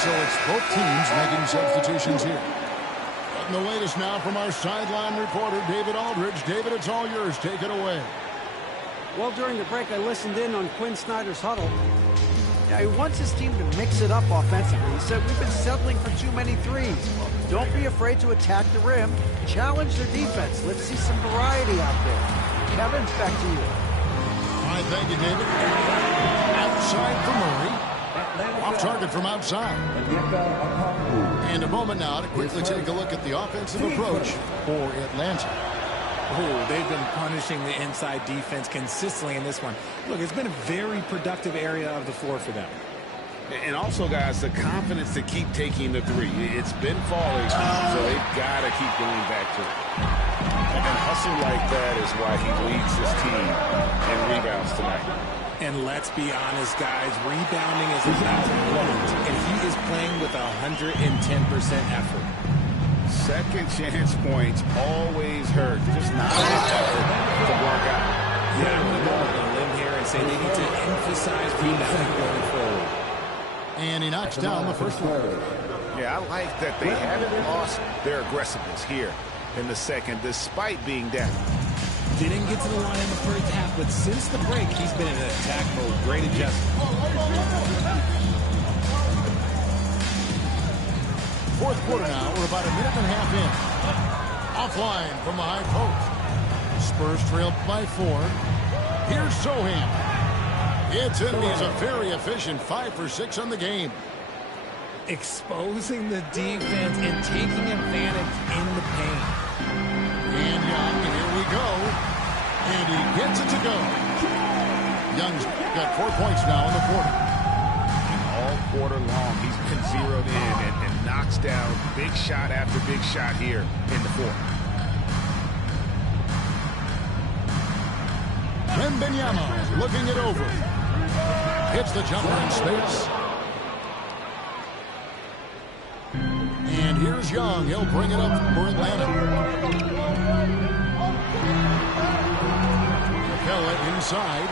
So it's both teams making substitutions here. And the latest now from our sideline reporter, David Aldridge. David, it's all yours. Take it away. Well, during the break, I listened in on Quinn Snyder's huddle. He wants his team to mix it up offensively. He said, we've been settling for too many threes. Don't be afraid to attack the rim. Challenge their defense. Let's see some variety out there. Kevin, back to you. All right, thank you, David. Outside for Murray. Off target from outside. And a moment now to quickly take a look at the offensive approach for Atlanta. Oh, they've been punishing the inside defense consistently in this one. Look, it's been a very productive area of the floor for them. And also, guys, the confidence to keep taking the three. It's been falling, so they've got to keep going back to it. And hustle like that is why he leads his team in rebounds tonight. And let's be honest, guys, rebounding is about want, and he is playing with 110% effort. Second chance points always hurt. Just not enough effort to block out. Yeah, I'm going to go on a limb here and say they need to emphasize rebounding going forward. And he knocks down the first one. Yeah, I like that they haven't lost their aggressiveness here in the second, despite being down. Didn't get to the line in the first half, but since the break, he's been in attack mode. Great adjustment. Fourth quarter now. We're about a minute and a half in. Offline from the high post. Spurs trail by 4. Here's Sohan. It's in. He's a very efficient 5 for 6 on the game. Exposing the defense and taking advantage in the paint. And Young, here we go. And he gets it to go. Young's got 4 points now in the quarter. All quarter long, he's been zeroed in and knocks down big shot after big shot here in the fourth. Wembanyama looking it over. Hits the jumper in space. And here's Young. He'll bring it up for Atlanta. Capella inside.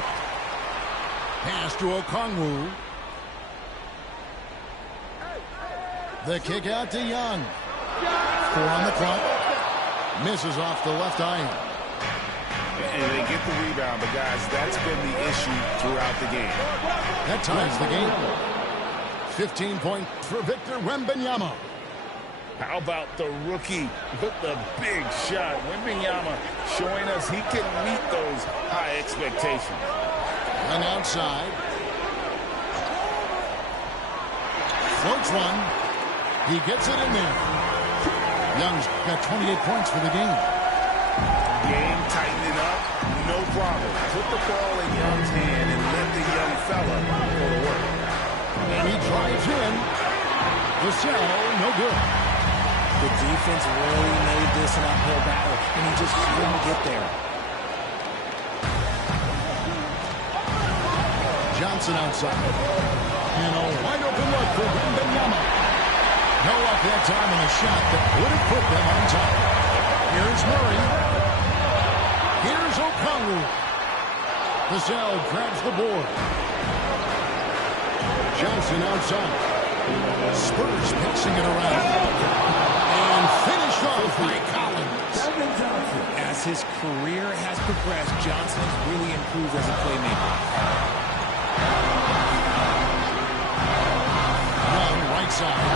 Pass to Okongwu. The kick out to Young. 4 on the clock. Misses off the left iron. And they get the rebound, but guys, that's been the issue throughout the game. That ties the game. 15 points for Victor Wembanyama. How about the rookie with the big shot? Wembanyama showing us he can meet those high expectations. And outside. Floats one. He gets it in there. Young's got 28 points for the game. Game tightening up, no problem. Put the ball in Young's hand and let the young fella go to work. And he drives in. The shell, no good. The defense really made this an uphill battle, and he just couldn't get there. Johnson outside. And a wide open look for Wembanyama. No luck that time in a shot that would have put them on top. Here's Murray. Here's Okongwu. Vassell grabs the board. Johnson outside. Spurs passing it around. And finished off by Collins. As his career has progressed, Johnson has really improved as a playmaker. Young, right side.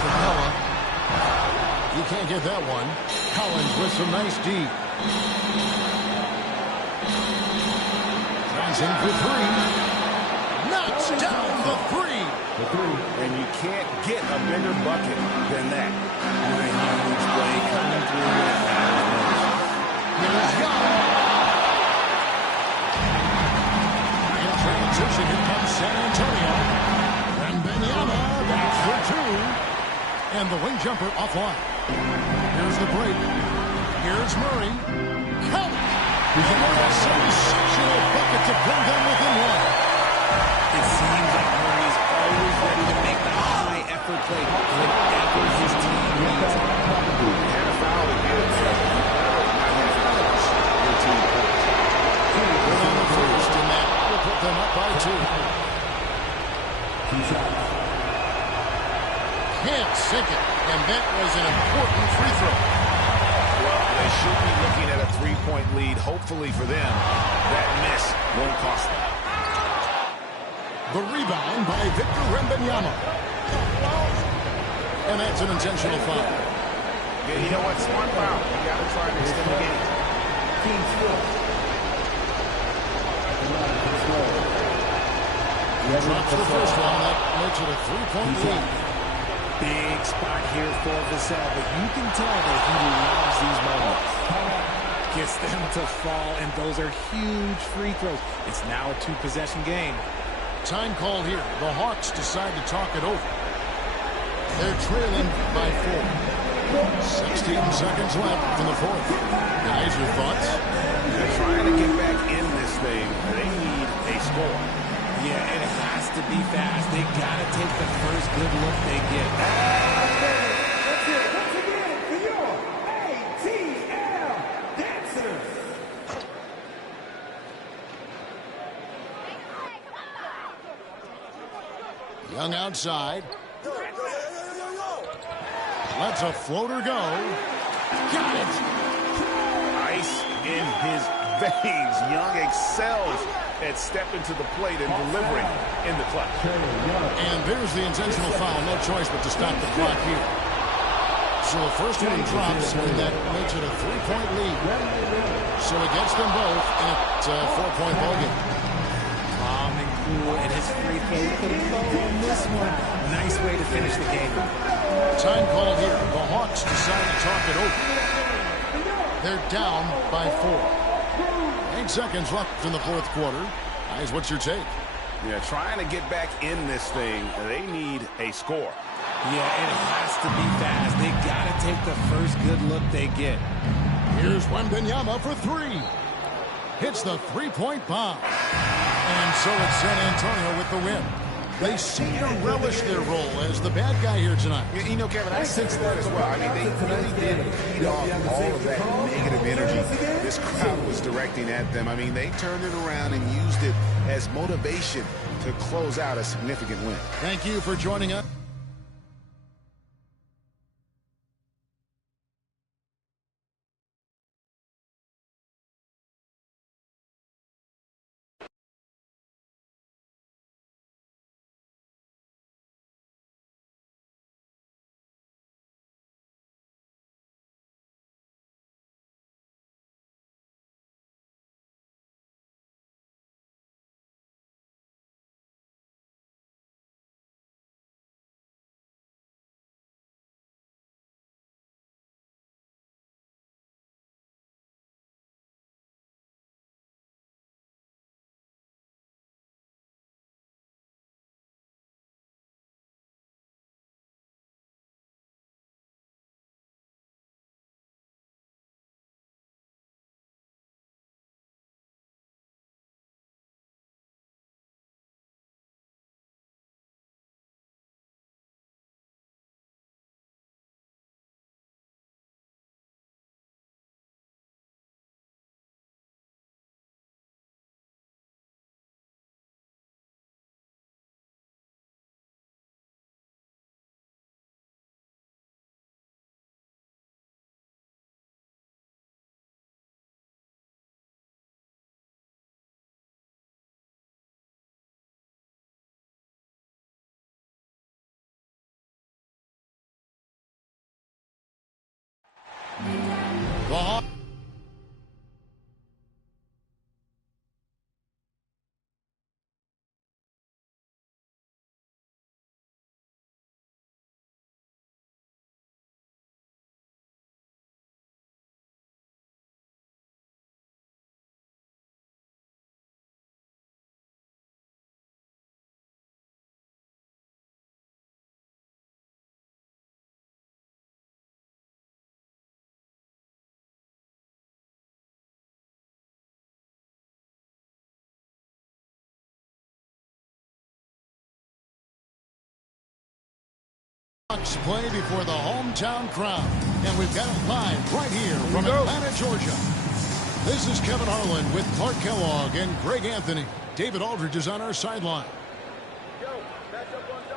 Capella. You can't get that one. Collins with some nice D. Johnson for 3. Knocks down the 3. And you can't get a bigger bucket than that. Huge play coming through when it matters most. Here's Young. In transition, here comes San Antonio. Wembanyama, that's for 2. And the wing jumper offline. Here's the break. Here's Murray. Collins. And a sensational bucket to bring them within 1. It seems like Murray is always ready to make the high-effort play whenever his team needs it. And a foul again. Your team points. Good on the first, and that will put them up by 2. Can't sink it. And that was an important free throw. Well, they should be looking at a three-point lead, hopefully for them. That miss won't cost them. The rebound by Victor Wembanyama. And that's an intentional foul. Yeah, you know what? Smart foul. You got to try to extend the game. He drops the first one. That makes it a three-point lead. Big spot here for Vassell, but you can tell that he loves these moments. Gets them to fall, and those are huge free throws. It's now a two-possession game. Time called here. The Hawks decide to talk it over. They're trailing by 4. 16 seconds left in the fourth. Guys, your thoughts? They're trying to get back in this thing. They need a score. Yeah, it has to be fast. They got to take the first good look they get. Let's hear it once again for your ATL dancers. Young outside. Lets a floater go. Got it. Ice in his veins. Young excels at stepping to the plate and delivering in the clutch. And there's the intentional foul. No choice but to stop the clock here. So the first one drops, and that makes it a three-point lead. So it gets them both, and it's a four-point ballgame. Calm and cool, and his free throw could have flown on this one. Nice way to finish the game. Time called here. The Hawks decide to talk it over. They're down by 4. 8 seconds left in the fourth quarter. Guys, what's your take? Yeah, trying to get back in this thing, they need a score. Yeah, it has to be fast. They got to take the first good look they get. Here's Wembanyama for 3. Hits the three-point bomb. And so it's San Antonio with the win. They seem to relish their role as the bad guy here tonight. You know, Kevin, I sense that as well. I mean, they really did feed off all of that negative energy this crowd was directing at them. I mean, they turned it around and used it as motivation to close out a significant win. Thank you for joining us. The Hawks. Play before the hometown crowd, and we've got it live right here from Atlanta, Georgia. This is Kevin Harlan with Clark Kellogg and Greg Anthony. David Aldridge is on our sideline.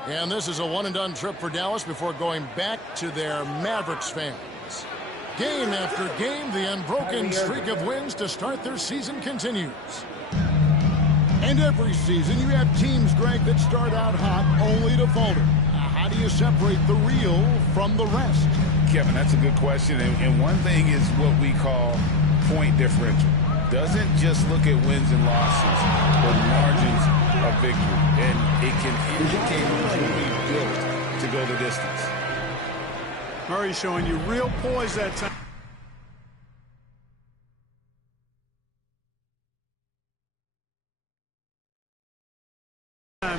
And this is a one-and-done trip for Dallas before going back to their Mavericks fans. Game after game, the unbroken streak of wins to start their season continues. And every season, you have teams, Greg, that start out hot only to falter. How do you separate the real from the rest? Kevin, that's a good question. And one thing is what we call point differential. Doesn't just look at wins and losses, but margins of victory. And it can indicate who's going to be built to go the distance. Murray showing you real poise that time.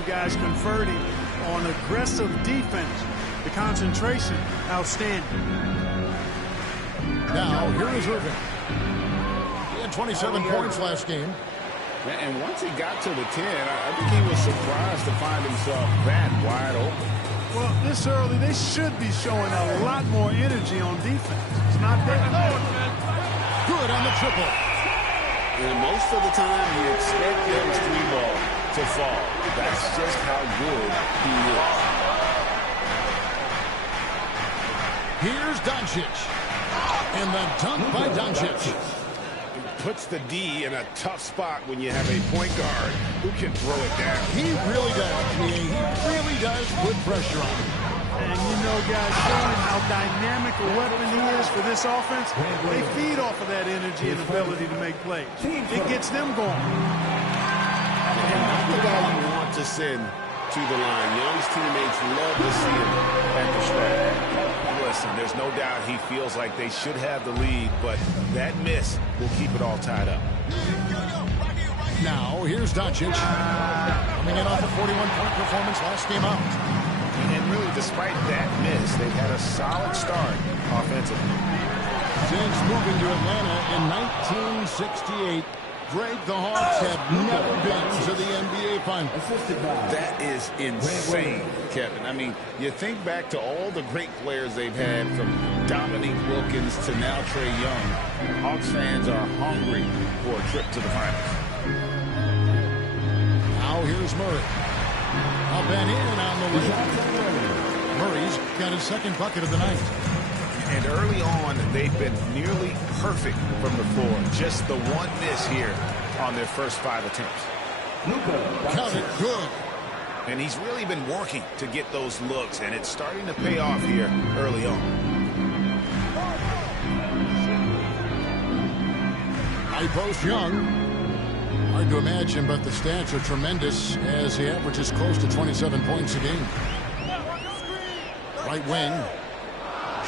Guys converting on aggressive defense. The concentration, outstanding. Now, here is Irving. He had 27 points last game. And once he got to the 10, I think he was surprised to find himself that wide open. Well, this early, they should be showing a lot more energy on defense. It's not there. Good on the triple. And most of the time, you expect Young's three ball to fall. That's just how good he is. Here's Doncic. And the dunk by Doncic. Puts the D in a tough spot when you have a point guard who can throw it down. He really does. He really does put pressure on him. And you know, guys, showing how dynamic a weapon he is for this offense, they feed off of that energy and ability to make plays. It gets them going. And not the guy you want to send to the line. Young's teammates love to see him at the stripe. Listen, there's no doubt he feels like they should have the lead, but that miss will keep it all tied up. Now, here's Doncic. Coming in off a 41-point performance last game out. And really, despite that miss, they've had a solid start offensively. Since moving to Atlanta in 1968, Greg, the Hawks have never been to the NBA Finals. That is insane, Kevin. I mean, you think back to all the great players they've had, from Dominique Wilkins to now Trae Young. Hawks fans are hungry for a trip to the finals. Now here's Murray. Up and in on the way. Murray's got his second bucket of the night. And early on, they've been nearly perfect from the floor. Just the one miss here on their first 5 attempts. Count it good. And he's really been working to get those looks, and it's starting to pay off here early on. High post Young. Hard to imagine, but the stats are tremendous as he averages close to 27 points a game. Right wing.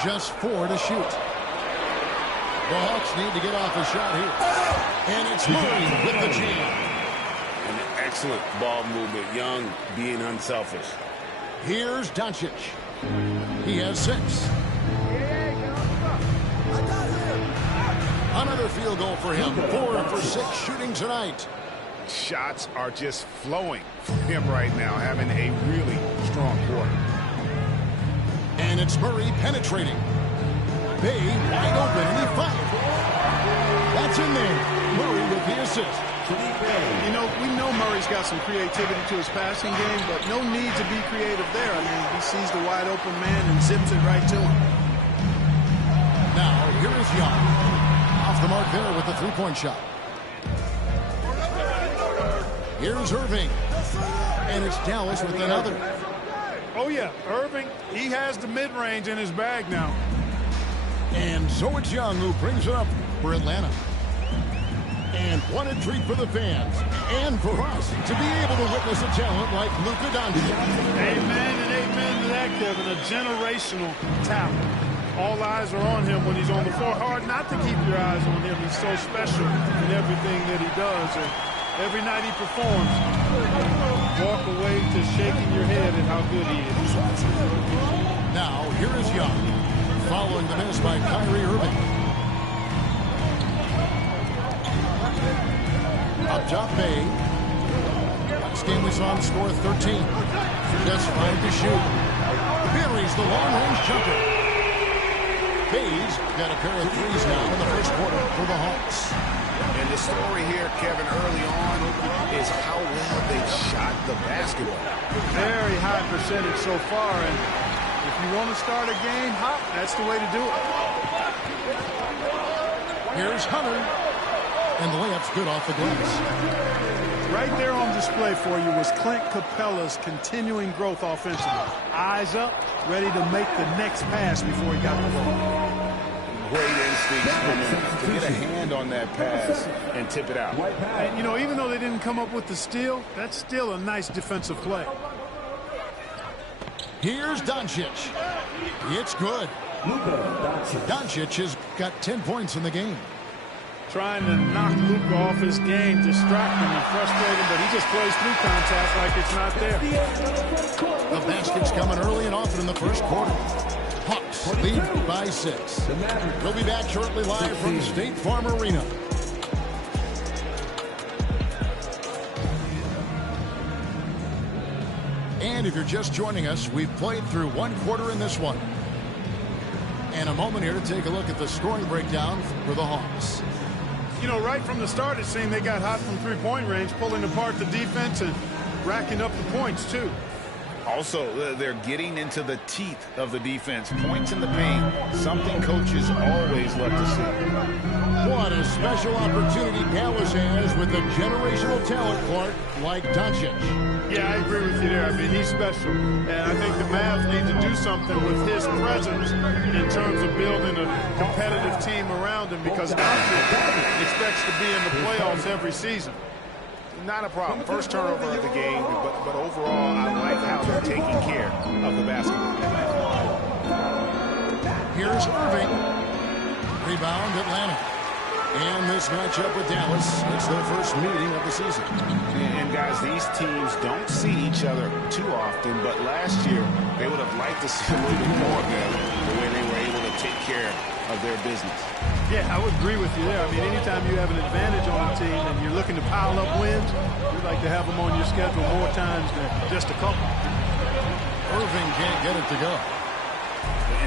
Just 4 to shoot. The Hawks need to get off a shot here. And it's Murray with the jam. An excellent ball movement. Young being unselfish. Here's Doncic. He has 6. Another field goal for him. 4 for 6 shooting tonight. Shots are just flowing from him right now, having a really strong quarter. And it's Murray penetrating. Bay wide open, and he fired. That's in there. Murray with the assist. You know, we know Murray's got some creativity to his passing game, but no need to be creative there. I mean, he sees the wide open man and zips it right to him. Now, here is Young. Off the mark there with the three-point shot. Here's Irving. And it's Dallas with another. Oh, yeah, Irving, he has the mid-range in his bag now. And so it's Young who brings it up for Atlanta. And what a treat for the fans and for us to be able to witness a talent like Luka Doncic. Amen and amen to that, Kevin. A generational talent. All eyes are on him when he's on the floor. Hard not to keep your eyes on him. He's so special in everything that he does. And every night he performs, walk away to shaking your head at how good he is. Now, here is Young, following the miss by Kyrie Irving. Up top, Bay. Last game we saw him score 13. Just 5 to shoot. Buries the long-range jumper. Bay's got a pair of threes now in the first quarter for the Hawks. And the story here, Kevin, early on is how well they've shot the basketball. Very high percentage so far, and if you want to start a game hot, that's the way to do it. Here's Hunter. And the layup's good off the glass. Right there on display for you was Clint Capella's continuing growth offensively. Eyes up, ready to make the next pass before he got the ball. Great instincts to get a hand on that pass and tip it out. And, you know, even though they didn't come up with the steal, that's still a nice defensive play. Here's Doncic. It's good. Doncic has got 10 points in the game. Trying to knock Luka off his game, distract him and frustrate him, but he just plays through contact like it's not there. The basket's coming early and often in the first quarter. Hawks lead by 6. We'll be back shortly live from State Farm Arena. And if you're just joining us, we've played through one quarter in this one. And a moment here to take a look at the scoring breakdown for the Hawks. You know, right from the start, it seemed they got hot from three-point range, pulling apart the defense and racking up the points, too. Also, they're getting into the teeth of the defense. Points in the paint, something coaches always love to see. What a special opportunity Dallas has with a generational talent, Clark, like Doncic. Yeah, I agree with you there. I mean, he's special. And I think the Mavs need to do something with his presence in terms of building a competitive team around him, because Doncic expects to be in the playoffs every season. Not a problem. First turnover of the game, but overall, I like how they're taking care of the basketball. Here's Irving. Rebound, Atlanta. And this matchup with Dallas, it's their first meeting of the season. And guys, these teams don't see each other too often, but last year, they would have liked to see a little bit more of them, the way they were able to take care of their business. Yeah, I would agree with you there. I mean, anytime you have an advantage on a team and you're looking to pile up wins, you'd like to have them on your schedule more times than just a couple. Irving can't get it to go.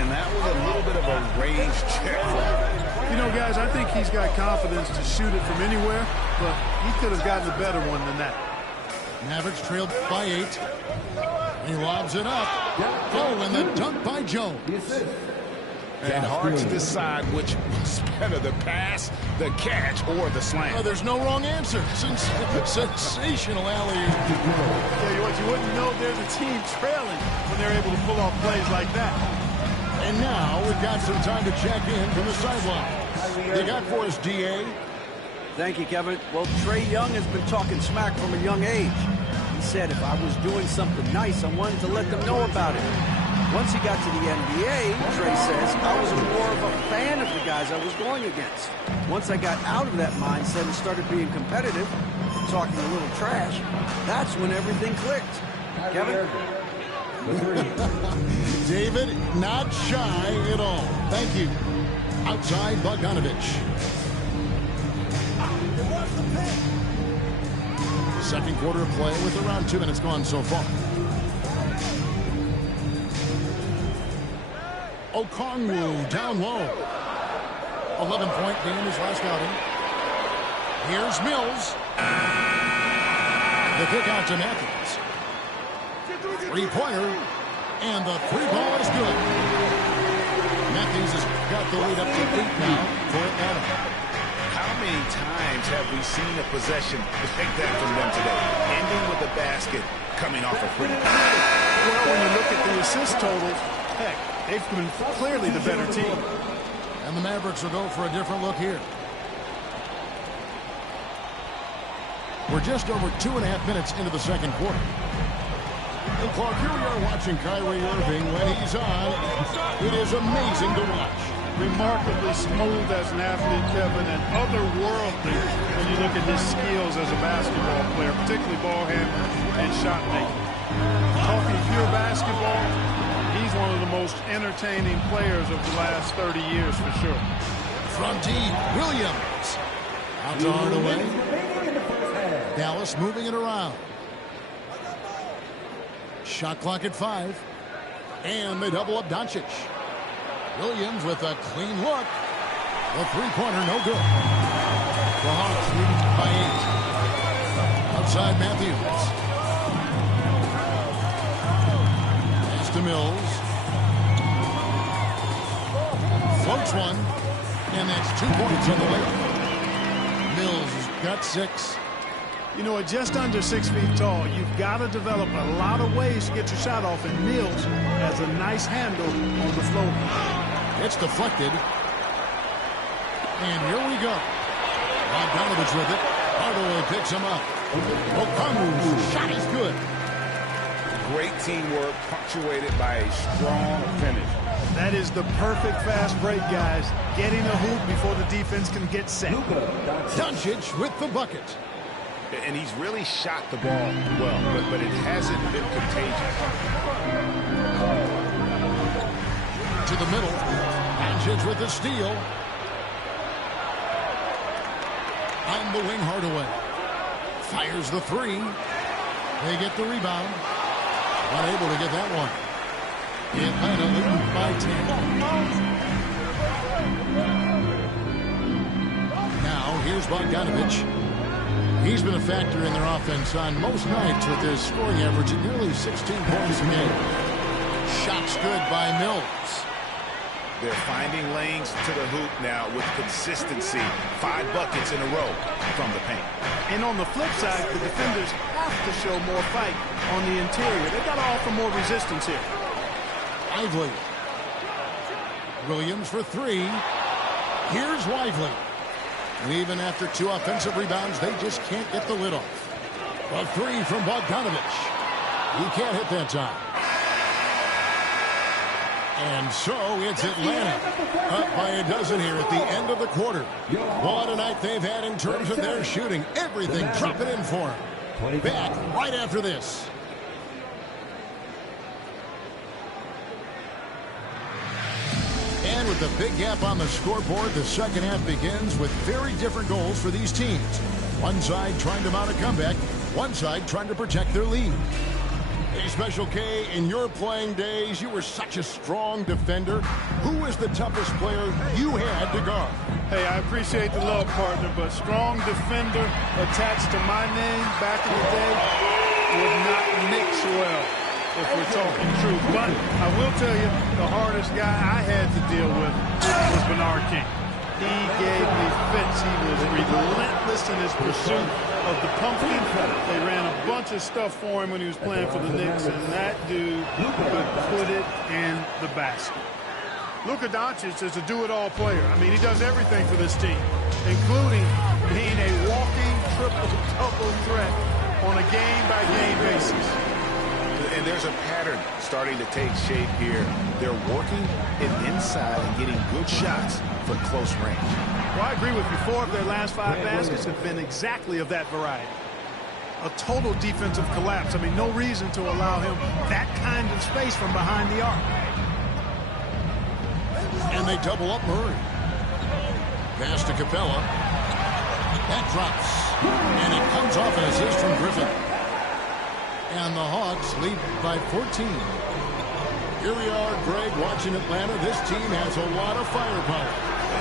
And that was a little bit of a range check for him. You know, guys, I think he's got confidence to shoot it from anywhere, but he could have gotten a better one than that. Mavericks trailed by 8. He lobs it up. Oh, and the dunk by Jones. And hard to decide which was better, the pass, the catch, or the slam. Oh, there's no wrong answer. Sensational alley-oop. Yeah, you wouldn't know they're the team trailing when they're able to pull off plays like that. And now we've got some time to check in from the sideline. You got for us, D.A.? Thank you, Kevin. Well, Trae Young has been talking smack from a young age. He said if I was doing something nice, I wanted to let them know about it. Once he got to the NBA, Trae says, I was more of a fan of the guys I was going against. Once I got out of that mindset and started being competitive, talking a little trash, that's when everything clicked. Kevin? David, not shy at all. Thank you. Outside Bogdanovich. Second quarter of play with around 2 minutes gone so far. Okongwu down low. 11-point game his last outing. Here's Mills. The kick out to Matthews. Three-pointer. And the three ball is good. Matthews has got the lead up to 8 now for Atlanta. How many times have we seen a possession like that from them today? Ending with a basket coming off a free. Well, when you look at the assist totals, heck, they've been clearly the better team. And the Mavericks will go for a different look here. We're just over 2.5 minutes into the second quarter. And Clark, here we are watching Kyrie Irving. When he's on, it is amazing to watch. Remarkably smooth as an athlete, Kevin, and otherworldly when you look at his skills as a basketball player, particularly ball handling and shot making. Talking pure basketball, he's one of the most entertaining players of the last 30 years for sure. From deep, Williams. Out to Hardaway. Dallas moving it around. Shot clock at 5. And they double up Doncic. Williams with a clean look. The three-pointer, no good. The Hawks leading by 8. Outside Matthews. Makes one. And that's 2 points on the layup. Mills has got 6. You know, at just under 6 feet tall, you've got to develop a lot of ways to get your shot off, and Mills has a nice handle on the floor. It's deflected. And here we go. Bogdanovich with it. Hardaway picks him up. Okamu's shot is good. Great teamwork, punctuated by a strong finish. That is the perfect fast break, guys. Getting a hoop before the defense can get set. Doncic with the bucket. And he's really shot the ball well, but it hasn't been contagious. To the middle. Doncic with the steal. On the wing, Hardaway. Fires the 3. They get the rebound. Unable to get that one. Atlanta leading by 10. Now, here's Bogdanovich. He's been a factor in their offense on most nights with his scoring average at nearly 16 points a game. Shots good by Mills. They're finding lanes to the hoop now with consistency. 5 buckets in a row from the paint. And on the flip side, the defenders have to show more fight on the interior. They've got to offer more resistance here. Lively. Williams for 3. Here's Lively. And even after 2 offensive rebounds, they just can't get the lid off. A 3 from Bogdanovich. He can't hit that time. And so it's Atlanta up by a dozen here at the end of the quarter. What a night they've had in terms of their shooting. Everything dropping in for them. Back right after this. And with the big gap on the scoreboard, the second half begins with very different goals for these teams. One side trying to mount a comeback, one side trying to protect their lead. Hey, Special K, in your playing days, you were such a strong defender. Who was the toughest player you had to guard? Hey, I appreciate the love, partner, but strong defender attached to my name back in the day would not mix well, if we're talking truth. But I will tell you, the hardest guy I had to deal with was Bernard King. He gave me fits. He was relentless in his pursuit of the pumpkin. They ran a bunch of stuff for him when he was playing for the Knicks, and that dude could put it in the basket. Luka Doncic is a do-it-all player. I mean, he does everything for this team, including being a walking triple-double threat on a game-by-game basis. And there's a pattern starting to take shape here. They're working it inside and getting good shots for close range. Well, I agree with you. 4 of their last 5 baskets have been exactly of that variety. A total defensive collapse. I mean, no reason to allow him that kind of space from behind the arc. And they double up Murray. Pass to Capella. That drops. And it comes off an assist from Griffin. And the Hawks lead by 14. Here we are, Greg, watching Atlanta. This team has a lot of firepower.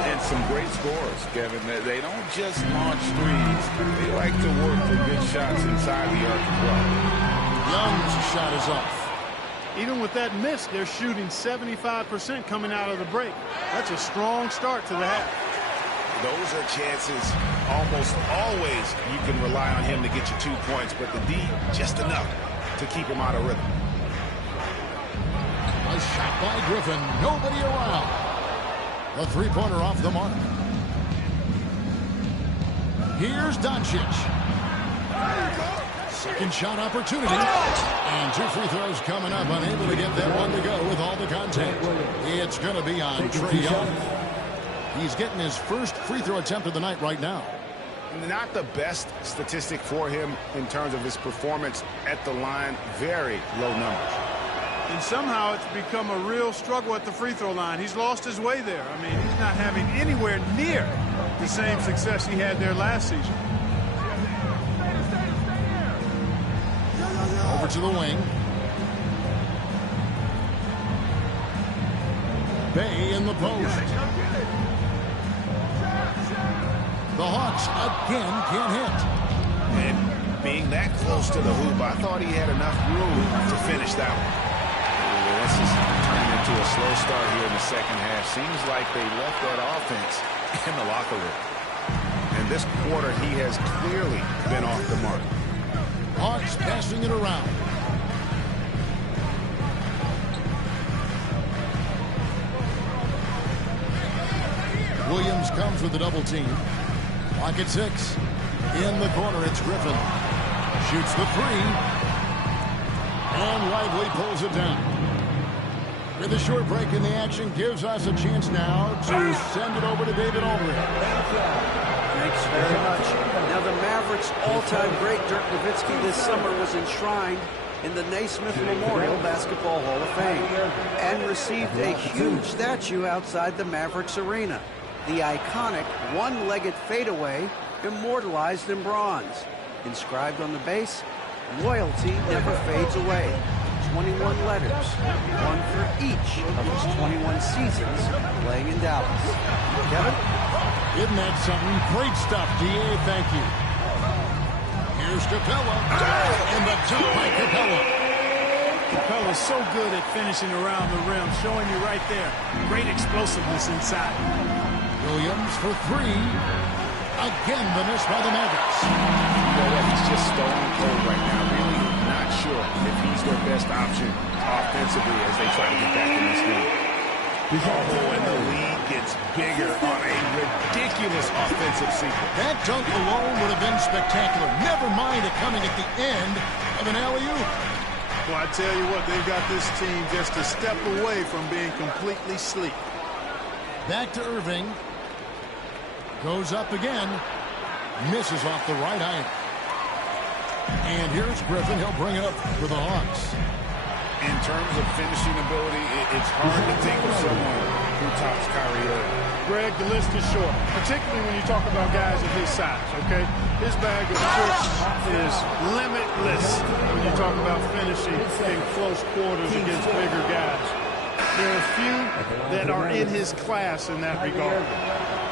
And some great scores, Kevin. They don't just launch threes. They like to work for good shots inside the arc as well. Young's shot is off. Even with that miss, they're shooting 75% coming out of the break. That's a strong start to the half. Those are chances almost always you can rely on him to get you 2 points, but the D just enough to keep him out of rhythm. A shot by Griffin. Nobody around. A 3-pointer off the mark. Here's Doncic. Second shot opportunity. And 2 free throws coming up. Unable to get that one to go with all the contact. It's going to be on Trae Young. He's getting his first free throw attempt of the night right now. Not the best statistic for him in terms of his performance at the line. Very low numbers. And somehow it's become a real struggle at the free throw line. He's lost his way there. I mean, he's not having anywhere near the same success he had there last season. Over to the wing. Bay in the post. The Hawks again can't hit. And being that close to the hoop, I thought he had enough room to finish that one. This is turning into a slow start here in the second half. Seems like they left that offense in the locker room. And this quarter, he has clearly been off the mark. Hawks passing it around. Williams comes with the double team. Lock at 6. In the corner, it's Griffin. Shoots the 3. And Lively pulls it down. With a short break in the action, gives us a chance now to send it over to David Aldridge. Thanks very much. Now, the Mavericks' all-time great Dirk Nowitzki this summer was enshrined in the Naismith Memorial Basketball Hall of Fame and received a huge statue outside the Mavericks arena. The iconic one-legged fadeaway immortalized in bronze. Inscribed on the base, loyalty never fades away. 21 letters, one for each of his 21 seasons playing in Dallas. Kevin? Isn't that something? Great stuff, D.A. Thank you. Here's Capella. And the top by Capella. Capella's so good at finishing around the rim, showing you right there. Great explosiveness inside. Williams for 3. Again, the miss by the Mavericks. He's just stone cold right now. Really not sure if he's their best option offensively as they try to get back in this game. Oh, and the lead gets bigger on a ridiculous offensive sequence. That dunk alone would have been spectacular. Never mind it coming at the end of an alley-oop. Well, I tell you what, they've got this team just a step away from being completely sleep. Back to Irving. Goes up again. Misses off the right iron. And here's Griffin. He'll bring it up for the Hawks. In terms of finishing ability, it's hard to think of someone who tops Kyrie Irving. Greg, the list is short, particularly when you talk about guys of his size, okay? His bag of tricks is limitless when you talk about finishing in close quarters against bigger guys. There are a few that are in his class in that regard.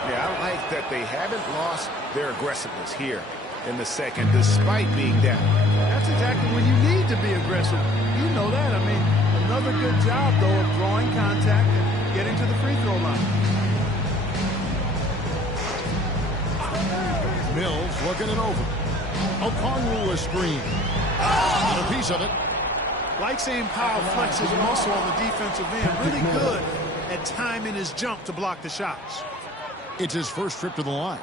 Yeah, I like that they haven't lost their aggressiveness here in the second, despite being down. That's exactly when you need to be aggressive. You know that. I mean, another good job, though, of drawing contact and getting to the free throw line. Mills looking it over. Okongwu a screen. Got a piece of it. Like saying Powell flexes muscle on the defensive end. Really good at timing his jump to block the shots. It's his first trip to the line.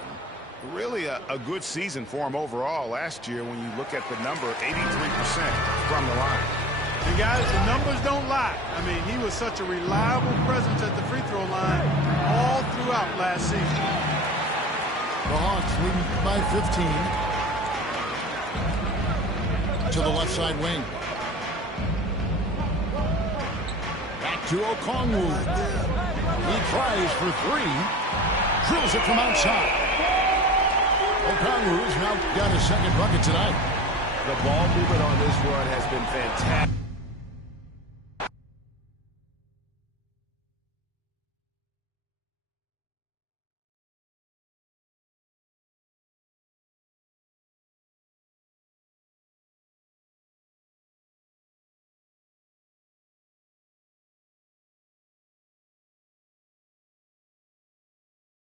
Really a good season for him overall last year when you look at the number, 83% from the line. And guys, the numbers don't lie. I mean, he was such a reliable presence at the free throw line all throughout last season. The Hawks leading by 15. To the left side wing. Back to Okongwu. He tries for 3. Drills it from outside. Okongwu has now got his second bucket tonight. The ball movement on this run has been fantastic.